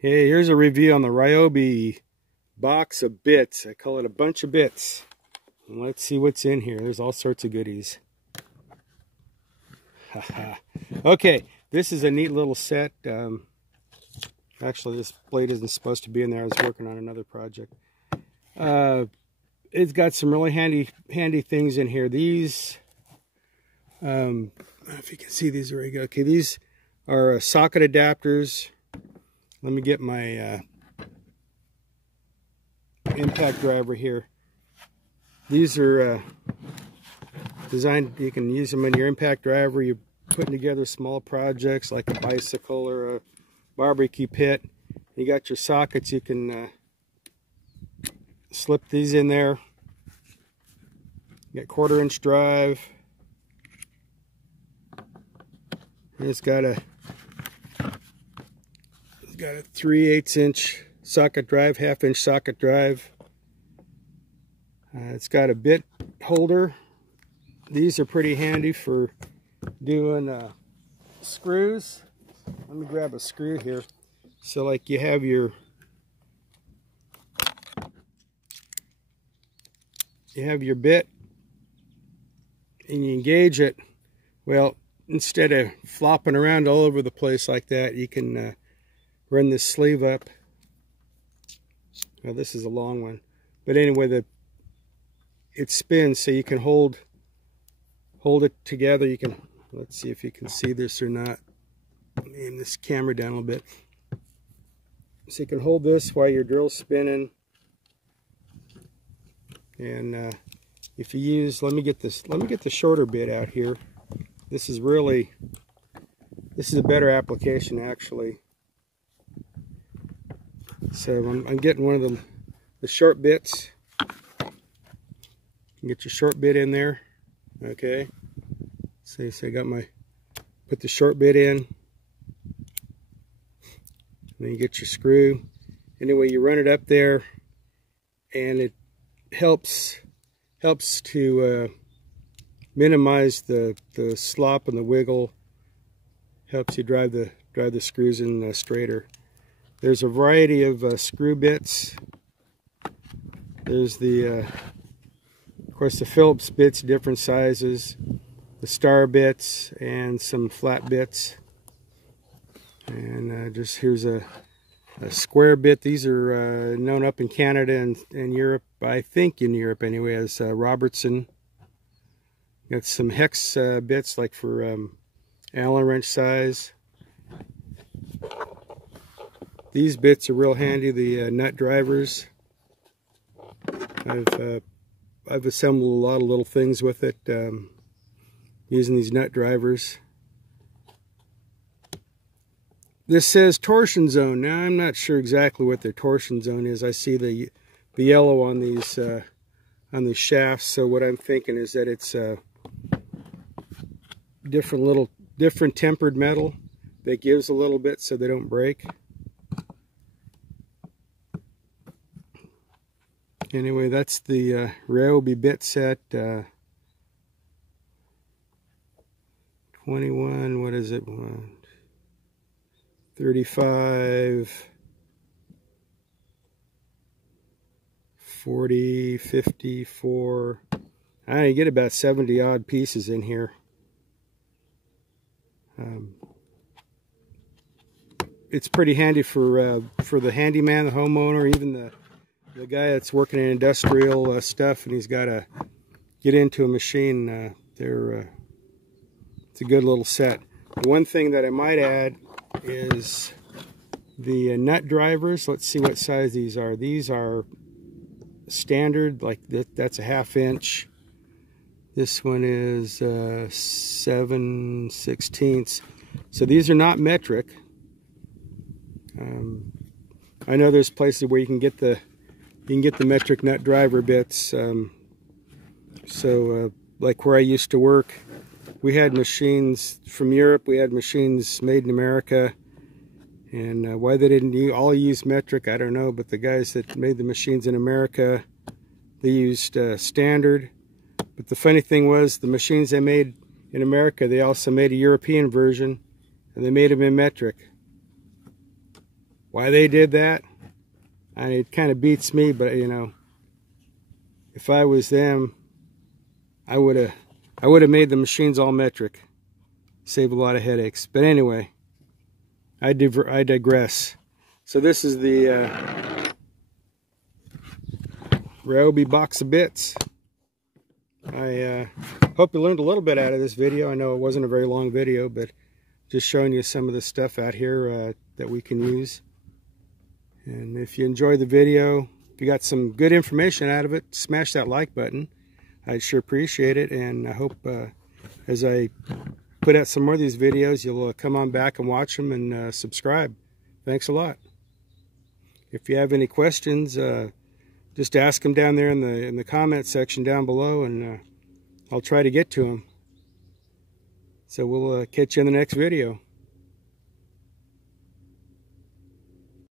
Hey, here's a review on the Ryobi box of bits. I call it a bunch of bits. And let's see what's in here. There's all sorts of goodies. Okay, this is a neat little set. Actually, this blade isn't supposed to be in there. I was working on another project. It's got some really handy things in here. These, I don't know if you can see these. There we go. Okay, these are socket adapters. Let me get my impact driver here. These are designed, you can use them in your impact driver. You're putting together small projects like a bicycle or a barbecue pit. You got your sockets, you can slip these in there. You got 1/4-inch drive. And it's got a 3/8-inch socket drive, 1/2-inch socket drive. It's got a bit holder. These are pretty handy for doing screws. Let me grab a screw here. So like you have your bit and you engage it. Well, instead of flopping around all over the place like that, you can run this sleeve up. Well, this is a long one, but anyway, it spins, so you can hold it together. You can, let's see if you can see this or not. Let me aim this camera down a little bit. So you can hold this while your drill's spinning. And if you use, let me get the shorter bit out here. This is a better application actually. So I'm getting one of the short bits. You can get your short bit in there. Okay. So I got put the short bit in. Then you get your screw. Anyway, you run it up there, and it helps to minimize the slop and the wiggle. Helps you drive the screws in straighter. There's a variety of screw bits. There's of course the Phillips bits, different sizes, the star bits, and some flat bits. And just here's a square bit. These are known up in Canada and Europe, I think in Europe anyway, as Robertson. Got some hex bits like for Allen wrench size. These bits are real handy, the nut drivers. I've assembled a lot of little things with it using these nut drivers. This says torsion zone. Now I'm not sure exactly what their torsion zone is. I see the yellow on these shafts. So what I'm thinking is that it's different tempered metal that gives a little bit so they don't break. Anyway, that's the Ryobi bit set. 21, what is it? 35, 40, 54. You get about 70 odd pieces in here. It's pretty handy for the handyman, the homeowner, even the guy that's working in industrial stuff and he's got to get into a machine. It's a good little set. The one thing that I might add is the nut drivers. Let's see what size these are. These are standard, like that's a 1/2-inch. This one is 7/16. So these are not metric. I know there's places where you can get the metric nut driver bits. Like where I used to work, we had machines from Europe, we had machines made in America, and why they didn't all use metric, I don't know, but the guys that made the machines in America, they used standard. But the funny thing was, the machines they made in America, they also made a European version, and they made them in metric. why they did that. And it kind of beats me, but you know, if I was them, I would have made the machines all metric. Save a lot of headaches. But anyway, I digress. So this is the Ryobi box of bits. I hope you learned a little bit out of this video. I know it wasn't a very long video, but just showing you some of the stuff out here that we can use. And if you enjoyed the video, if you got some good information out of it, smash that like button. I'd sure appreciate it. And I hope as I put out some more of these videos, you'll come on back and watch them and subscribe. Thanks a lot. If you have any questions, just ask them down there in the comment section down below, and I'll try to get to them. So we'll catch you in the next video.